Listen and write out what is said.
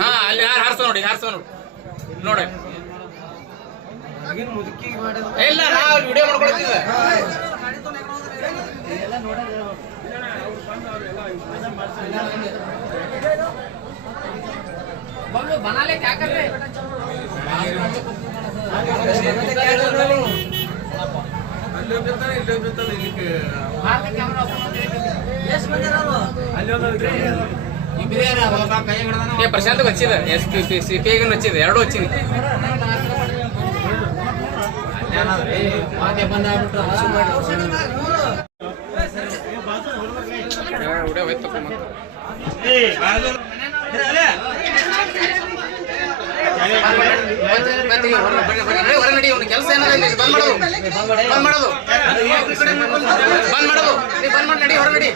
ಹಾ ಅಲ್ಲಿ ಯಾರು ಹಾರಿಸೋ ನೋಡಿ ನೋಡಿ ಇಲ್ಲ ನಾವು ವಿಡಿಯೋ ಮಾಡ್ಕೊಳ್ತೀವಿ बनाले क्या कर रहे ಪ್ರಶಾಂತ್ వచ్చింది SPP వచ్చింది ಎರಡು వచ్చింది ಕೆಲಸ ಏನಾಗಲಿ ಬಂದ್ ಮಾಡೋದು ನಡಿ ಹೊರ ನಡಿ